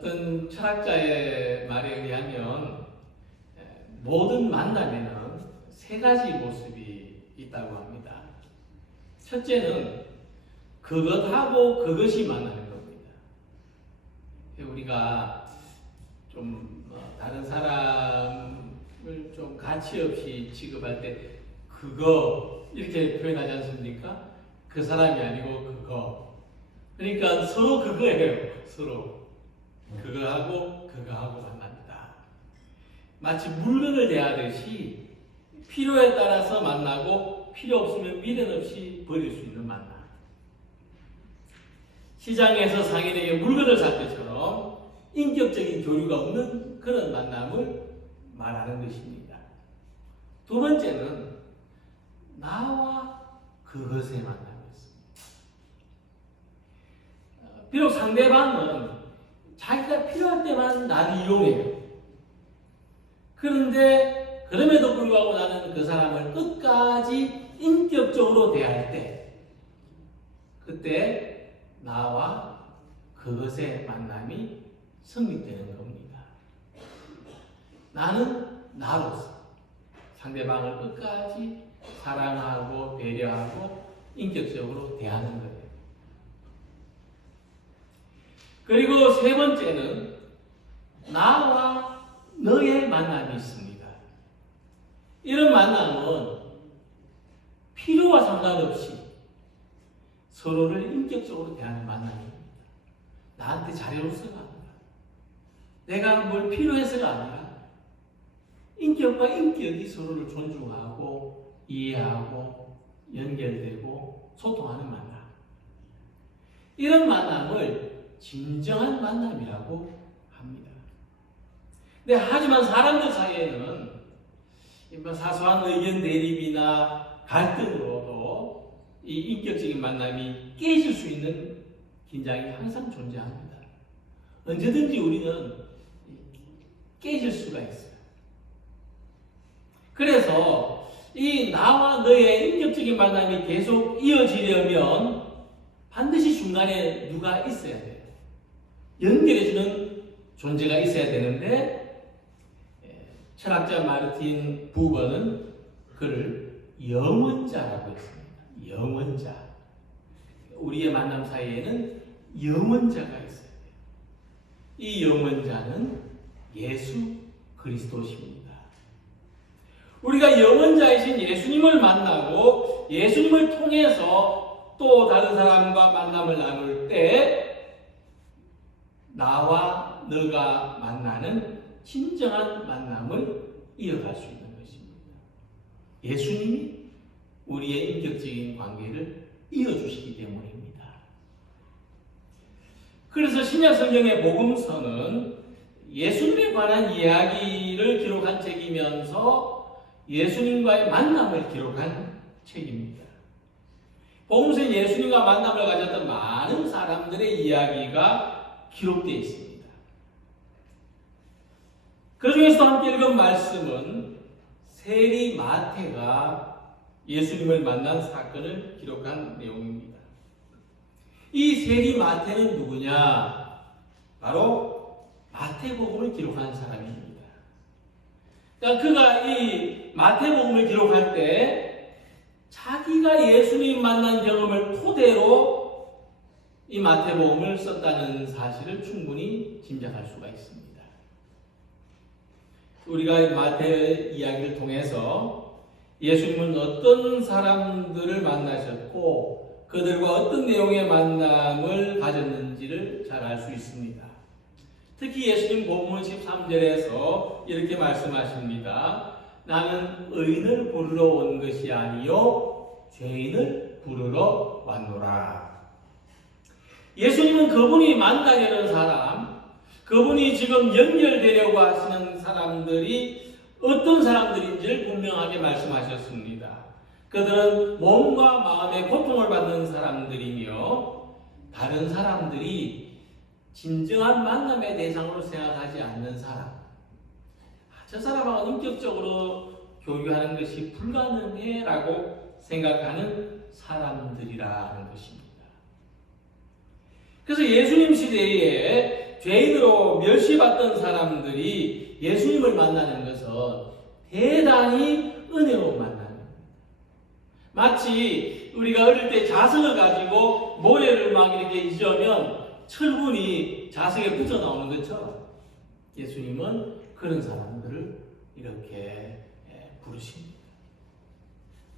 어떤 철학자의 말에 의하면 모든 만남에는 세 가지 모습이 있다고 합니다. 첫째는 그것하고 그것이 만나는 겁니다. 우리가 좀 다른 사람을 좀 가치 없이 취급할 때 그거 이렇게 표현하지 않습니까? 그 사람이 아니고 그거. 그러니까 서로 그거예요. 서로 그거하고 만납니다. 마치 물건을 대하듯이 필요에 따라서 만나고 필요 없으면 미련 없이 버릴 수 있는 만남. 시장에서 상인에게 물건을 살 때처럼 인격적인 교류가 없는 그런 만남을 말하는 것입니다. 두 번째는 나와 그것의 만남이었습니다. 비록 상대방은 자기가 필요할 때만 나를 이용해요. 그런데 그럼에도 불구하고 나는 그 사람을 끝까지 인격적으로 대할 때 그때 나와 그것의 만남이 성립되는 겁니다. 나는 나로서 상대방을 끝까지 사랑하고 배려하고 인격적으로 대하는 거예요. 그리고 세 번째는 나와 너의 만남이 있습니다. 이런 만남은 필요와 상관없이 서로를 인격적으로 대하는 만남입니다. 나한테 잘해줘서가 아니라 내가 뭘 필요해서가 아니라 인격과 인격이 서로를 존중하고 이해하고 연결되고 소통하는 만남. 이런 만남을 진정한 만남이라고 합니다. 네, 하지만 사람들 사이에는 사소한 의견 대립이나 갈등으로도 이 인격적인 만남이 깨질 수 있는 긴장이 항상 존재합니다. 언제든지 우리는 깨질 수가 있어요. 그래서 이 나와 너의 인격적인 만남이 계속 이어지려면 반드시 중간에 누가 있어야 돼요. 연결해주는 존재가 있어야 되는데 철학자 마르틴 부버는 그를 영원자라고 했습니다. 영원자. 우리의 만남 사이에는 영원자가 있어야 돼요. 이 영원자는 예수 그리스도십니다. 우리가 영원자이신 예수님을 만나고 예수님을 통해서 또 다른 사람과 만남을 나눌 때 나와 너가 만나는 진정한 만남을 이어갈 수 있는 것입니다. 예수님이 우리의 인격적인 관계를 이어주시기 때문입니다. 그래서 신약 성경의 복음서는 예수님에 관한 이야기를 기록한 책이면서 예수님과의 만남을 기록한 책입니다. 복음서에 예수님과 만남을 가졌던 많은 사람들의 이야기가 기록되어 있습니다. 그 중에서도 함께 읽은 말씀은 세리 마태가 예수님을 만난 사건을 기록한 내용입니다. 이 세리 마태는 누구냐? 바로 마태복음을 기록한 사람입니다. 그러니까 그가 이 마태복음을 기록할 때 자기가 예수님 만난 경험을 토대로 이 마태복음을 썼다는 사실을 충분히 짐작할 수가 있습니다. 우리가 마태 이야기를 통해서 예수님은 어떤 사람들을 만나셨고 그들과 어떤 내용의 만남을 가졌는지를 잘 알 수 있습니다. 특히 예수님 본문 13절에서 이렇게 말씀하십니다. 나는 의인을 부르러 온 것이 아니요 죄인을 부르러 왔노라. 예수님은 그분이 만나려는 사람, 그분이 지금 연결되려고 하시는 사람들이 어떤 사람들인지를 분명하게 말씀하셨습니다. 그들은 몸과 마음의 고통을 받는 사람들이며 다른 사람들이 진정한 만남의 대상으로 생각하지 않는 사람, 저 사람하고 인격적으로 교류하는 것이 불가능해라고 생각하는 사람들이라는 것입니다. 그래서 예수님 시대에 죄인으로 멸시받던 사람들이 예수님을 만나는 것은 대단히 은혜로 만나는 거예요. 마치 우리가 어릴 때 자석을 가지고 모래를 막 이렇게 잊으면 철분이 자석에 붙어 나오는 것처럼 예수님은 그런 사람들을 이렇게 부르십니다.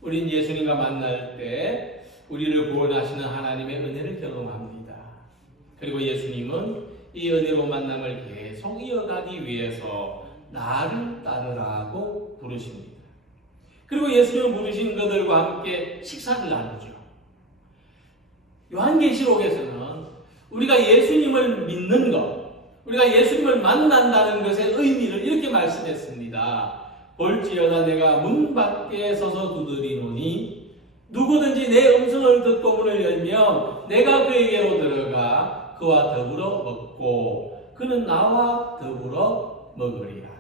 우린 예수님과 만날 때 우리를 구원하시는 하나님의 은혜를 경험합니다. 그리고 예수님은 이 은혜로 만남을 계속 이어가기 위해서 나를 따르라고 부르십니다. 그리고 예수님은 부르신 그들과 함께 식사를 나누죠. 요한계시록에서는 우리가 예수님을 믿는 것, 우리가 예수님을 만난다는 것의 의미를 이렇게 말씀했습니다. 볼지어다 내가 문 밖에 서서 두드리노니 누구든지 내 음성을 듣고 문을 열면 내가 그에게로 들어가 그와 더불어 먹고 그는 나와 더불어 먹으리라.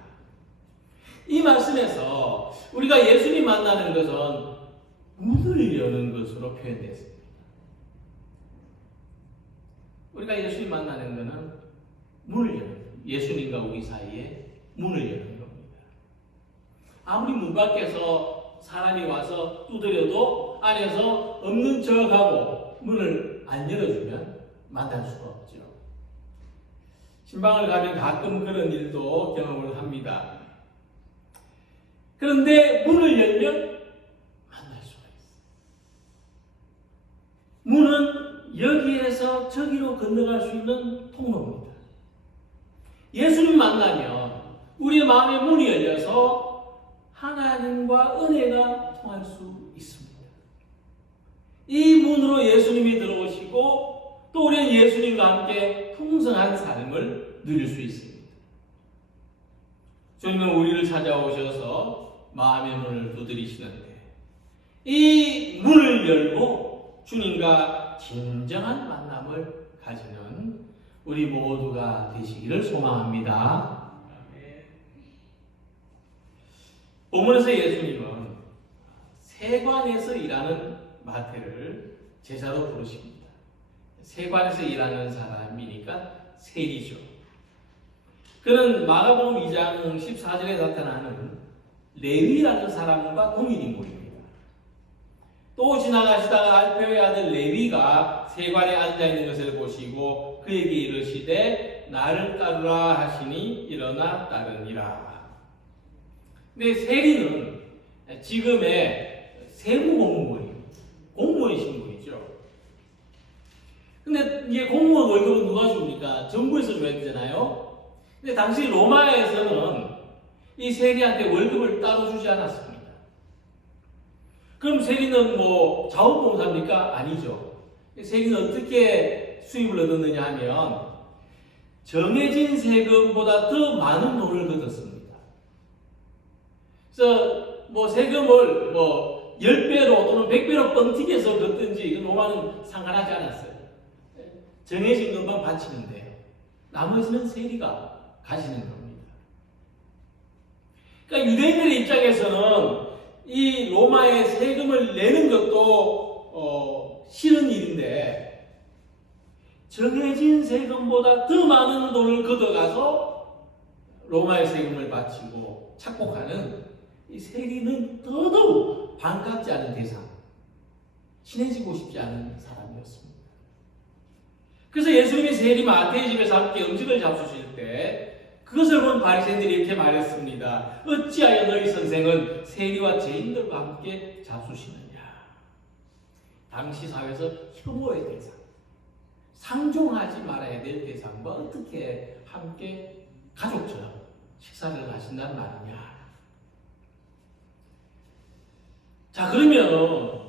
이 말씀에서 우리가 예수님 만나는 것은 문을 여는 것으로 표현됐습니다. 우리가 예수님 만나는 것은 문을 여는 것, 예수님과 우리 사이에 문을 여는 겁니다. 아무리 문 밖에서 사람이 와서 두드려도 안에서 없는 척하고 문을 안 열어주면 만날 수가 없죠. 신방을 가면 가끔 그런 일도 경험을 합니다. 그런데 문을 열면 만날 수가 있어요. 문은 여기에서 저기로 건너갈 수 있는 통로입니다. 예수님 만나면 우리의 마음의 문이 열려서 하나님과 은혜가 통할 수 있습니다. 이 문으로 예수님이 들어오시고 또 우리는 예수님과 함께 풍성한 삶을 누릴 수 있습니다. 주님은 우리를 찾아오셔서 마음의 문을 두드리시는데 이 문을 열고 주님과 진정한 만남을 가지는 우리 모두가 되시기를 소망합니다. 본문에서 예수님은 세관에서 일하는 마태를 제자로 부르십니다. 세관에서 일하는 사람이니까 세리죠. 그는 마가복음 2장 14절에 나타나는 레위라는 사람과 동일 인물입니다. 또 지나가시다가 알페오의 아들 레위가 세관에 앉아있는 것을 보시고 그에게 이르시되 나를 따르라 하시니 일어나 따르니라. 근데 세리는 지금의 세무공무원이에요. 공무원이신 분이죠. 근데 이게 공무원 월급은 누가 줍니까? 정부에서 줘야 되잖아요. 근데 당시 로마에서는 이 세리한테 월급을 따로 주지 않았습니다. 그럼 세리는 뭐 자원봉사입니까? 아니죠. 세리는 어떻게 수입을 얻었느냐 하면 정해진 세금보다 더 많은 돈을 걷었습니다. 그래서 뭐 세금을 뭐 10배로 또는 100배로 뻥튀기해서 걷든지 로마는 상관하지 않았어요. 정해진 것만 바치면 돼요. 나머지는 세리가 가시는 겁니다. 그러니까 유대인들의 입장에서는 이 로마의 세금을 내는 것도 싫은 일인데 정해진 세금보다 더 많은 돈을 걷어가서 로마의 세금을 바치고 착복하는 이 세리는 더더욱 반갑지 않은 대상, 친해지고 싶지 않은 사람이었습니다. 그래서 예수님이 세리 마태의 집에서 함께 음식을 잡수실 때 그것을 본 바리새인들이 이렇게 말했습니다. 어찌하여 너희 선생은 세리와 죄인들과 함께 잡수시느냐. 당시 사회에서 혐오의 대상, 상종하지 말아야 될 대상과 어떻게 함께 가족처럼 식사를 하신단 말이냐. 자, 그러면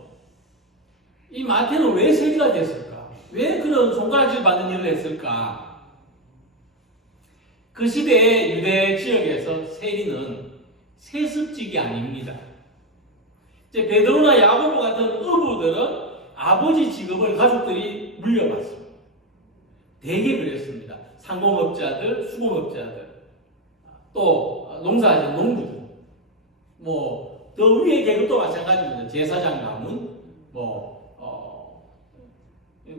이 마태는 왜 세리가 됐을까? 왜 그런 손가락질 받는 일을 했을까? 그 시대의 유대 지역에서 세리는 세습직이 아닙니다. 이제 베드로나 야고보 같은 어부들은 아버지 직업을 가족들이 물려받습니다. 대개 그랬습니다. 상공업자들, 수공업자들, 또 농사하는 농부들, 더 위의 계급도 마찬가지입니다. 제사장 가문,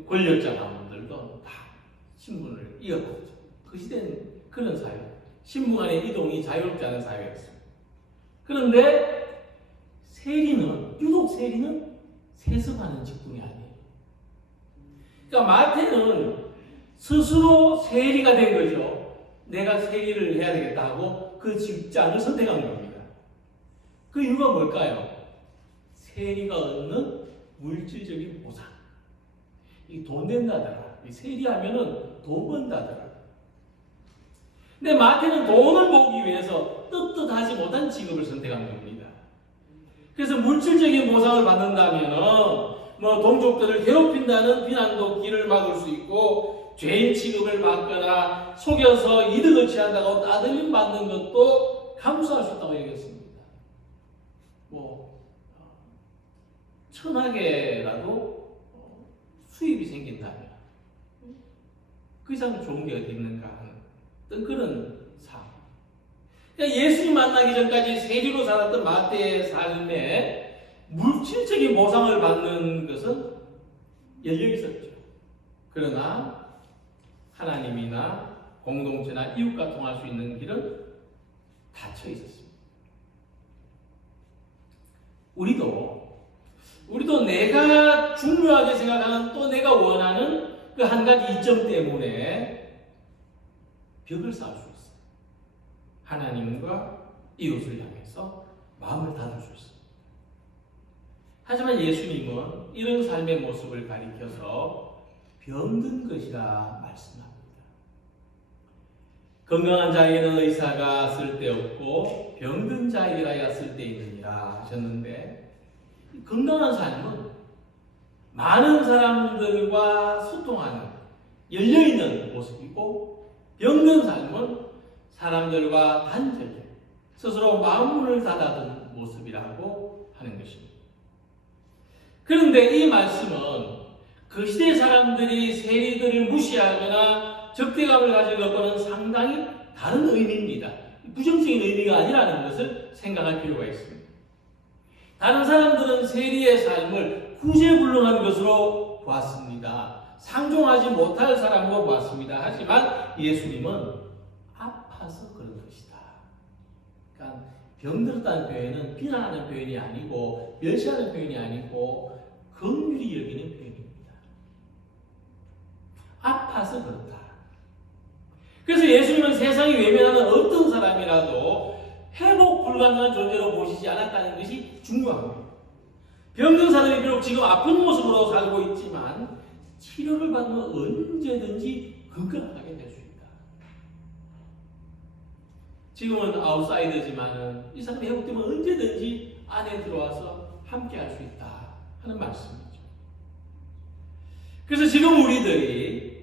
권력자 가문들도 다 신분을 이어갔죠. 그 시대는 그런 사회, 신분 간의 이동이 자유롭지 않은 사회였습니다. 그런데 유독 세리는 세습하는 직분이 아니에요. 그러니까 마태는 스스로 세리가 된 거죠. 내가 세리를 해야 되겠다 하고 그 직장을 선택한 겁니다. 그 이유가 뭘까요? 세리가 얻는 물질적인 보상. 이 돈 낸다더라. 이 세리하면은 돈 번다더라. 근데 마태는 돈을 모으기 위해서 떳떳하지 못한 직업을 선택한 겁니다. 그래서 물질적인 보상을 받는다면은 동족들을 괴롭힌다는 비난도 길을 막을 수 있고, 죄인 취급을 받거나 속여서 이득을 취한다고 따돌림 받는 것도 감수할 수 있다고 얘기했습니다. 천하게라도 수입이 생긴다면 그 이상 좋은 게 어디 있는가 하는 어떤 그런 삶. 그러니까 예수님 만나기 전까지 세리로 살았던 마태의 삶에 물질적인 보상을 받는 것은 열려 있었죠. 그러나 하나님이나 공동체나 이웃과 통할 수 있는 길은 닫혀 있었습니다. 우리도 내가 중요하게 생각하는, 또 내가 원하는 그 한 가지 이점 때문에 벽을 쌓을 수 있어요. 하나님과 이웃을 향해서 마음을 닫을 수 있어요. 하지만 예수님은 이런 삶의 모습을 가리켜서 병든 것이라 말씀합니다. 건강한 자에게는 의사가 쓸데없고 병든 자에게야 쓸데있느니라 하셨는데, 건강한 삶은 많은 사람들과 소통하는 열려있는 모습이고, 병든 삶은 사람들과 단절된 스스로 마음문을 닫아둔 모습이라고 하는 것입니다. 그런데 이 말씀은 그 시대 사람들이 세리들을 무시하거나 적대감을 가지고 있고는 상당히 다른 의미입니다. 부정적인 의미가 아니라는 것을 생각할 필요가 있습니다. 다른 사람들은 세리의 삶을 구제불능한 것으로 보았습니다. 상종하지 못할 사람으로 보았습니다. 하지만 예수님은 아파서 그런 것이다. 그러니까 병들었다는 표현은 비난하는 표현이 아니고 멸시하는 표현이 아니고 긍휼히 여기는 표현입니다. 아파서 그렇다. 그래서 예수님은 세상이 외면하는 어떤 사람이라도 회복 불가능한 존재로 보시지 않았다는 것이 중요합니다. 병든 사람이 비록 지금 아픈 모습으로 살고 있지만 치료를 받으면 언제든지 건강하게 될 수 있다. 지금은 아웃사이더지만 이 사람이 회복되면 언제든지 안에 들어와서 함께 할 수 있다 하는 말씀이죠. 그래서 지금 우리들이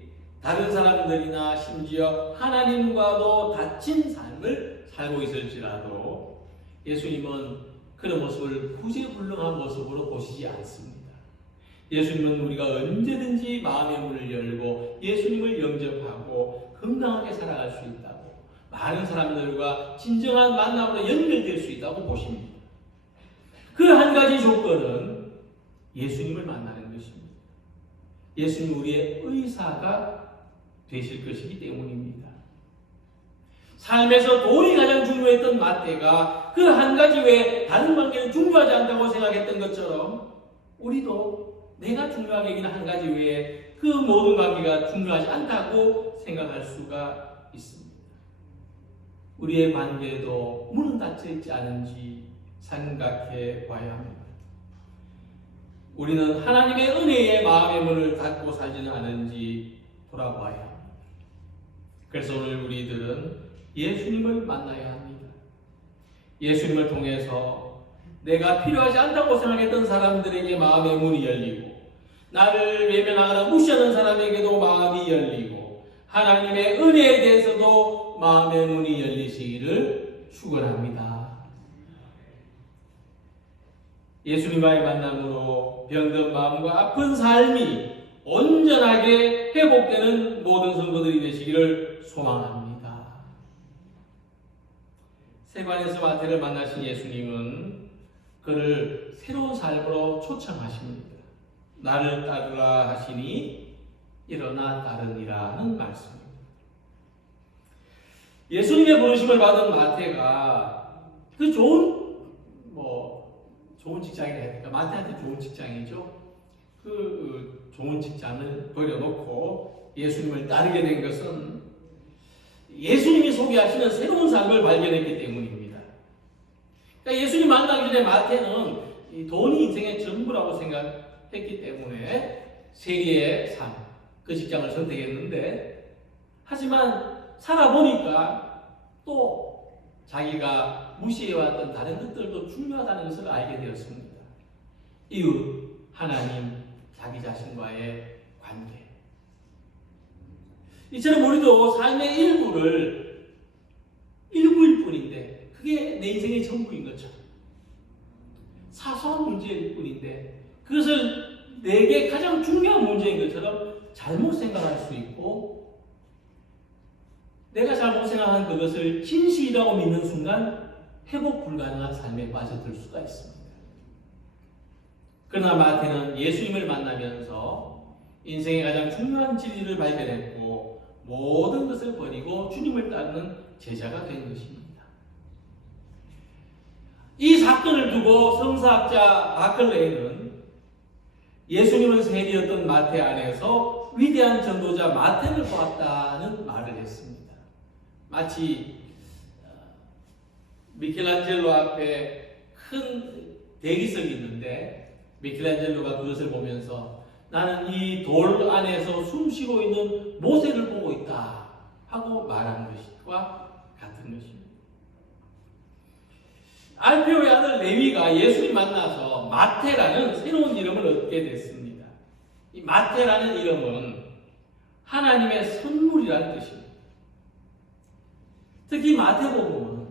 다른 사람들이나 심지어 하나님과도 닫힌 삶을 살고 있을지라도 예수님은 그런 모습을 구제불능한 모습으로 보시지 않습니다. 예수님은 우리가 언제든지 마음의 문을 열고 예수님을 영접하고 건강하게 살아갈 수 있다고, 많은 사람들과 진정한 만남으로 연결될 수 있다고 보십니다. 그 한 가지 조건은 예수님을 만나는 것입니다. 예수님 우리의 의사가 되실 것이기 때문입니다. 삶에서 돈이 가장 중요했던 마태가 그 한 가지 외에 다른 관계는 중요하지 않다고 생각했던 것처럼 우리도 내가 중요하게 여기는 한 가지 외에 그 모든 관계가 중요하지 않다고 생각할 수가 있습니다. 우리의 관계도 문은 닫혀 있지 않은지 생각해 봐야 합니다. 우리는 하나님의 은혜의 마음의 문을 닫고 살지는 않은지 돌아봐야 합니다. 그래서 오늘 우리들은 예수님을 만나야 합니다. 예수님을 통해서 내가 필요하지 않다고 생각했던 사람들에게 마음의 문이 열리고, 나를 외면하거나 무시하는 사람에게도 마음이 열리고, 하나님의 은혜에 대해서도 마음의 문이 열리시기를 축원합니다. 예수님과의 만남으로 병든 마음과 아픈 삶이 온전하게 회복되는 모든 성도들이 되시기를 소망합니다. 세관에서 마태를 만나신 예수님은 그를 새로운 삶으로 초청하십니다. 나를 따르라 하시니 일어나 따르니라 하는 말씀입니다. 예수님의 부르심을 받은 마태가 그 좋은 직장이라 해야 될까? 마태한테 좋은 직장이죠. 좋은 직장을 버려놓고 예수님을 따르게 된 것은 예수님이 소개하시는 새로운 삶을 발견했기 때문입니다. 그러니까 예수님 만나기 전에 마태는 이 돈이 인생의 전부라고 생각했기 때문에 세리의 삶, 그 직장을 선택했는데, 하지만 살아보니까 또 자기가 무시해왔던 다른 것들도 중요하다는 것을 알게 되었습니다. 이웃, 하나님, 자기 자신과의 관계. 이처럼 우리도 삶의 일부일 뿐인데 그게 내 인생의 전부인 것처럼 사소한 문제일 뿐인데 그것을 내게 가장 중요한 문제인 것처럼 잘못 생각할 수 있고, 내가 잘못 생각한 그것을 진실이라고 믿는 순간 회복 불가능한 삶에 빠져들 수가 있습니다. 그러나 마태는 예수님을 만나면서 인생의 가장 중요한 진리를 발견했고 모든 것을 버리고 주님을 따르는 제자가 된 것입니다. 이 사건을 두고 성사학자 바클레이는 예수님은 세리였던 마태 안에서 위대한 전도자 마태를 보았다는 말을 했습니다. 마치 미켈란젤로 앞에 큰 대리석이 있는데 미켈란젤로가 그것을 보면서 나는 이 돌 안에서 숨쉬고 있는 모세를 보고 있다 하고 말한 것과 같은 것입니다. 알페오의 아들 레위가 예수님 만나서 마태라는 새로운 이름을 얻게 됐습니다. 이 마태라는 이름은 하나님의 선물이라는 뜻입니다. 특히 마태복음은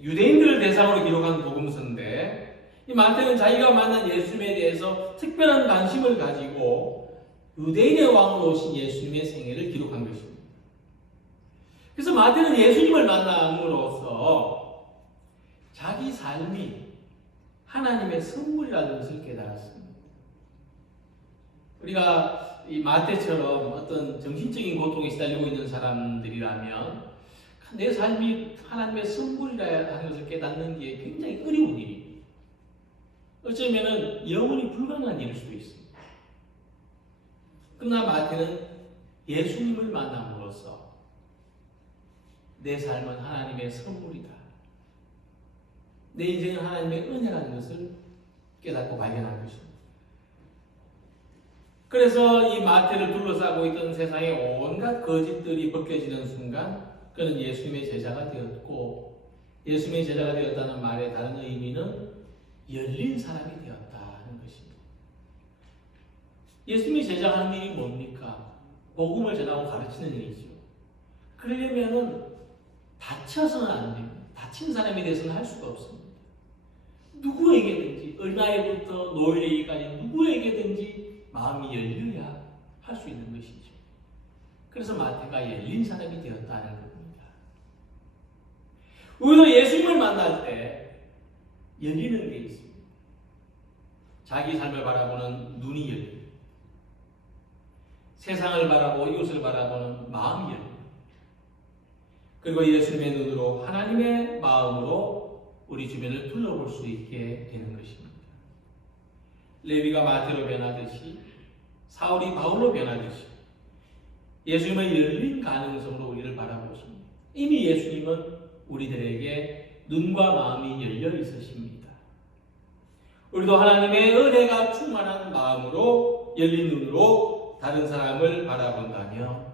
유대인들을 대상으로 기록한 복음서인데, 이 마태는 자기가 만난 예수님에 대해서 특별한 관심을 가지고 유대인의 왕으로 오신 예수님의 생애를 기록한 것입니다. 그래서 마태는 예수님을 만남으로써 자기 삶이 하나님의 선물이라는 것을 깨달았습니다. 우리가 이 마태처럼 어떤 정신적인 고통에 시달리고 있는 사람들이라면 내 삶이 하나님의 선물이라 하는 것을 깨닫는 게 굉장히 어려운 일입니다. 어쩌면 영원히 불가능한 일일 수도 있습니다. 그러나 마태는 예수님을 만남으로써 내 삶은 하나님의 선물이다, 내 인생은 하나님의 은혜라는 것을 깨닫고 발견한 것입니다. 그래서 이 마태를 둘러싸고 있던 세상의 온갖 거짓들이 벗겨지는 순간 그는 예수님의 제자가 되었고, 예수님의 제자가 되었다는 말의 다른 의미는 열린 사람이 되었다는 것입니다. 예수님의 제자가 하는 일이 뭡니까? 복음을 전하고 가르치는 일이죠. 그러려면은 다쳐서는 안 됩니다. 다친 사람에 대해서는 할 수가 없습니다. 누구에게든지 어린아이부터 노인에게까지 누구에게든지 마음이 열려야 할 수 있는 것이죠. 그래서 마태가 열린 사람이 되었다는 겁니다. 우리도 예수님을 만날 때 열리는 게 있습니다. 자기 삶을 바라보는 눈이 열립니다. 세상을 바라보고 이웃을 바라보는 마음이 열립니다. 그리고 예수님의 눈으로 하나님의 마음으로 우리 주변을 둘러볼 수 있게 되는 것입니다. 레위가 마태로 변하듯이 사울이 바울로 변하듯이 예수님의 열린 가능성으로 우리를 바라보십니다. 이미 예수님은 우리들에게 눈과 마음이 열려 있으십니다. 우리도 하나님의 은혜가 충만한 마음으로 열린 눈으로 다른 사람을 바라본다며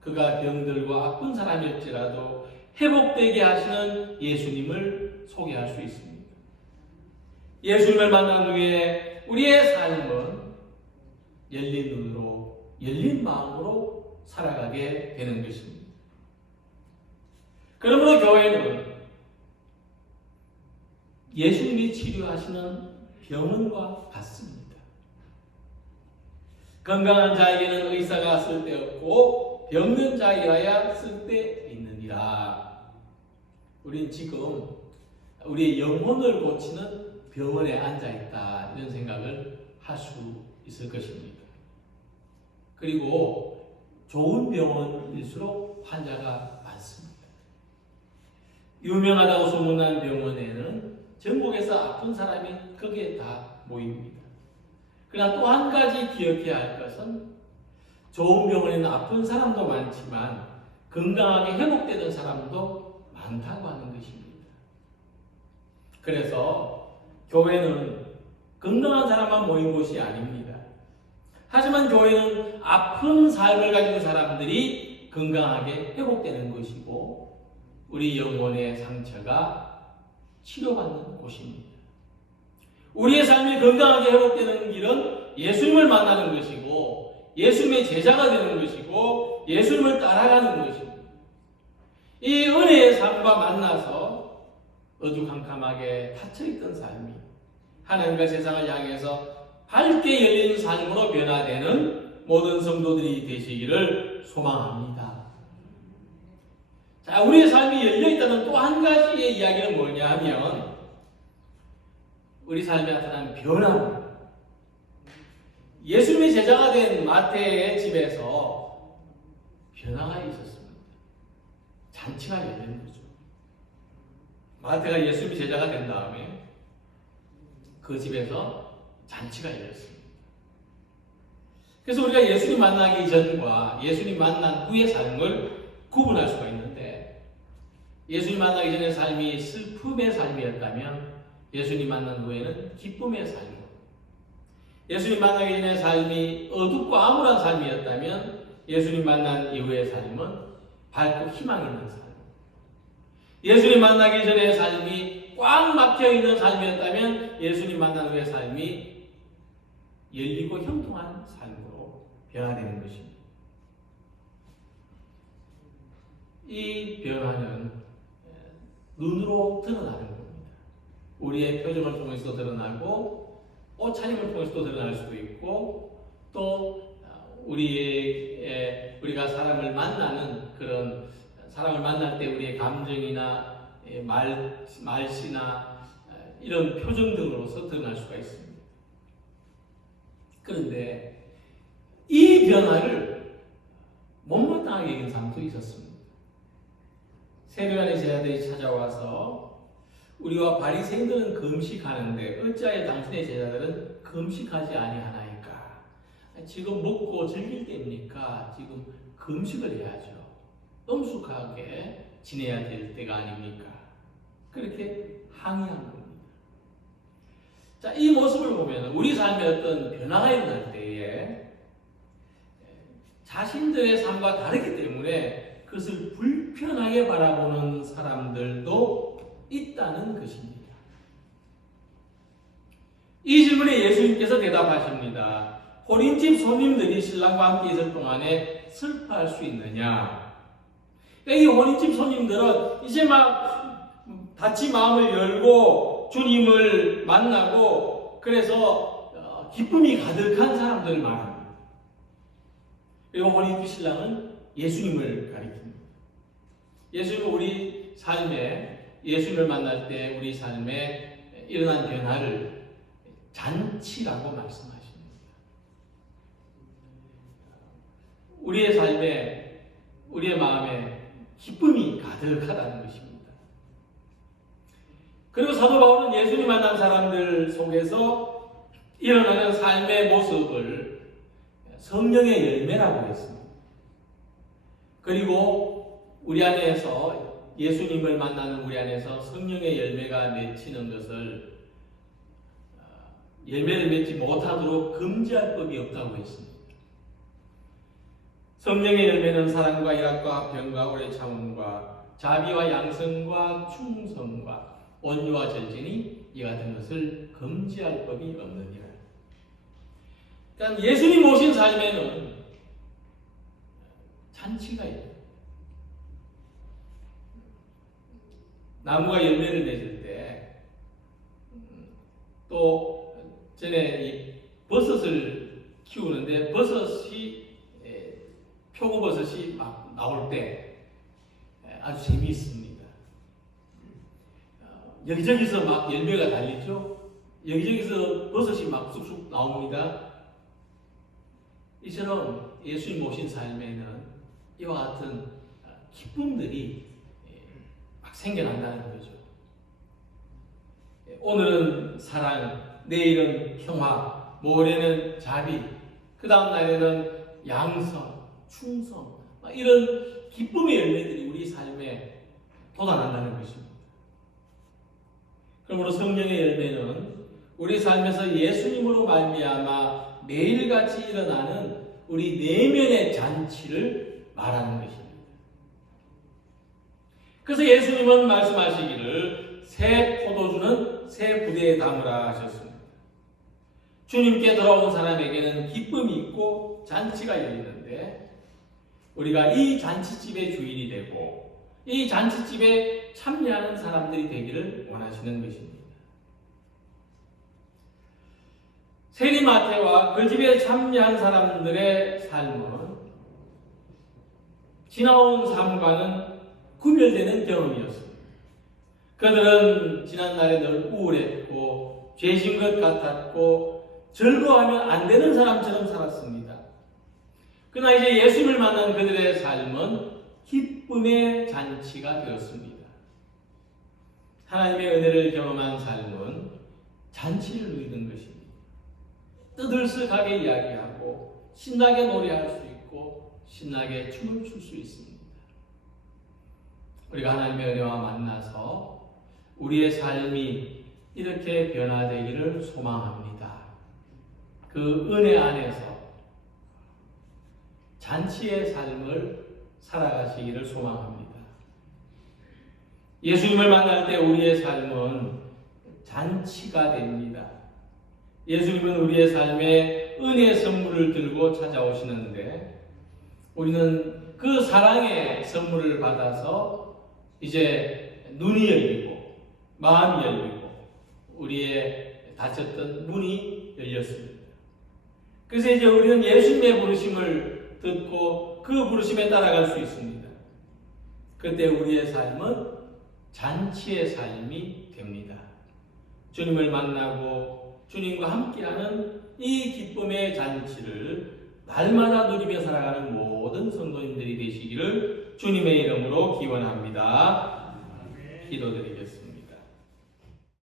그가 병들고 아픈 사람일지라도 회복되게 하시는 예수님을 소개할 수 있습니다. 예수님을 만난 후에 우리의 삶은 열린 눈으로, 열린 마음으로 살아가게 되는 것입니다. 그러므로 교회는 예수님이 치료하시는 병원과 같습니다. 건강한 자에게는 의사가 쓸데없고 병든 자이라야 쓸데있느니라. 우리는 지금 우리의 영혼을 고치는 병원에 앉아있다, 이런 생각을 할 수 있을 것입니다. 그리고 좋은 병원일수록 환자가 많습니다. 유명하다고 소문난 병원에는 전국에서 아픈 사람이 거기에 다 모입니다. 그러나 또 한 가지 기억해야 할 것은 좋은 병원에는 아픈 사람도 많지만 건강하게 회복되는 사람도 많다고 하는 것입니다. 그래서 교회는 건강한 사람만 모인 곳이 아닙니다. 하지만 교회는 아픈 삶을 가진 사람들이 건강하게 회복되는 것이고 우리 영혼의 상처가 치료받는 곳입니다. 우리의 삶이 건강하게 회복되는 길은 예수님을 만나는 것이고 예수님의 제자가 되는 것이고 예수님을 따라가는 것입니다. 이 은혜의 삶과 만나서 어두컴컴하게 닫혀있던 삶이 하나님과 세상을 향해서 밝게 열린 삶으로 변화되는 모든 성도들이 되시기를 소망합니다. 자, 우리의 삶이 열려있다는 또 한 가지의 이야기는 뭐냐 하면 우리 삶에 나타난 변화입니다. 예수님의 제자가 된 마태의 집에서 변화가 있었습니다. 잔치가 열린 거죠. 마태가 예수님의 제자가 된 다음에 그 집에서 잔치가 열렸습니다. 그래서 우리가 예수님 만나기 전과 예수님 만난 후의 삶을 구분할 수가 있는데 예수님 만나기 전의 삶이 슬픔의 삶이었다면 예수님 만난 후에는 기쁨의 삶, 예수님 만나기 전의 삶이 어둡고 암울한 삶이었다면 예수님 만난 이후의 삶은 밝고 희망 있는 삶, 예수님 만나기 전의 삶이 꽉 막혀 있는 삶이었다면 예수님 만난 후의 삶이 열리고 형통한 삶으로 변화되는 것입니다. 이 변화는 눈으로 드러나는 겁니다. 우리의 표정을 통해서 드러나고 옷차림을 통해서도 드러날 수도 있고 또 우리가 사람을 만나는 그런 사람을 만날 때 우리의 감정이나 말씨나 이런 표정 등으로서 드러날 수가 있습니다. 그런데 이 변화를 못마땅하게 여긴 사람도 있었습니다. 세례요한의 제자들이 찾아와서 우리와 바리새인들은 금식하는데 어찌하여 당신의 제자들은 금식하지 아니하나이까? 지금 먹고 즐길 때입니까? 지금 금식을 해야죠. 엄숙하게 지내야 될 때가 아닙니까? 그렇게 항의한 겁니다. 자, 이 모습을 보면 우리 삶에 어떤 변화가 일어날 때에 자신들의 삶과 다르기 때문에 그것을 불편하게 바라보는 사람들도 있다는 것입니다. 이 질문에 예수님께서 대답하십니다. 호린집 손님들이 신랑과 함께 있을 동안에 슬퍼할 수 있느냐? 이 호린집 손님들은 이제 막 닫힌 마음을 열고 주님을 만나고 그래서 기쁨이 가득한 사람들을 말합니다. 그리고 호린집 신랑은 예수님을 가리킵니다. 예수님은 우리 삶에 예수님을 만날 때 우리 삶에 일어난 변화를 잔치라고 말씀하십니다. 우리의 삶에 우리의 마음에 기쁨이 가득하다는 것입니다. 그리고 사도 바울은 예수님 만난 사람들 속에서 일어나는 삶의 모습을 성령의 열매라고 했습니다. 그리고 우리 안에서 예수님을 만나는 우리 안에서 성령의 열매가 맺히는 것을 열매를 맺지 못하도록 금지할 법이 없다고 했습니다. 성령의 열매는 사랑과 일학과 병과 오래 참음과 자비와 양성과 충성과 온유와 절제니 이 같은 것을 금지할 법이 없느니라. 그러니까 예수님 오신 삶에는 잔치가 있다. 나무가 열매를 맺을 때 또 전에 이 버섯을 키우는데 버섯이 표고버섯이 막 나올 때 아주 재미있습니다. 여기저기서 막 열매가 달리죠. 여기저기서 버섯이 막 쑥쑥 나옵니다. 이처럼 예수님 오신 삶에는 이와 같은 기쁨들이 막 생겨난다는 거죠. 오늘은 사랑, 내일은 평화, 모레는 자비, 그 다음 날에는 양성, 충성, 이런 기쁨의 열매들이 우리 삶에 돋아난다는 것입니다. 그러므로 성령의 열매는 우리 삶에서 예수님으로 말미암아 매일같이 일어나는 우리 내면의 잔치를 말하는 것입니다. 그래서 예수님은 말씀하시기를 새 포도주는 새 부대에 담으라 하셨습니다. 주님께 돌아온 사람에게는 기쁨이 있고 잔치가 열리는데 우리가 이 잔치집의 주인이 되고 이 잔치집에 참여하는 사람들이 되기를 원하시는 것입니다. 세리마태와 그 집에 참여한 사람들의 삶은 지나온 삶과는 구별되는 경험이었습니다. 그들은 지난날에 늘 우울했고 죄진 것 같았고 즐거워하면 안 되는 사람처럼 살았습니다. 그러나 이제 예수님을 만난 그들의 삶은 기쁨의 잔치가 되었습니다. 하나님의 은혜를 경험한 삶은 잔치를 누리는 것입니다. 뜨들썩하게 이야기하고 신나게 노래할 수 있고 신나게 춤을 출 수 있습니다. 우리가 하나님의 은혜와 만나서 우리의 삶이 이렇게 변화되기를 소망합니다. 그 은혜 안에서 잔치의 삶을 살아가시기를 소망합니다. 예수님을 만날 때 우리의 삶은 잔치가 됩니다. 예수님은 우리의 삶에 은혜의 선물을 들고 찾아오시는데 우리는 그 사랑의 선물을 받아서 이제 눈이 열리고 마음이 열리고 우리의 닫혔던 문이 열렸습니다. 그래서 이제 우리는 예수님의 부르심을 듣고 그 부르심에 따라갈 수 있습니다. 그때 우리의 삶은 잔치의 삶이 됩니다. 주님을 만나고 주님과 함께하는 이 기쁨의 잔치를 날마다 누리며 살아가는 모든 성도님들이 되시기를 주님의 이름으로 기원합니다. 기도드리겠습니다.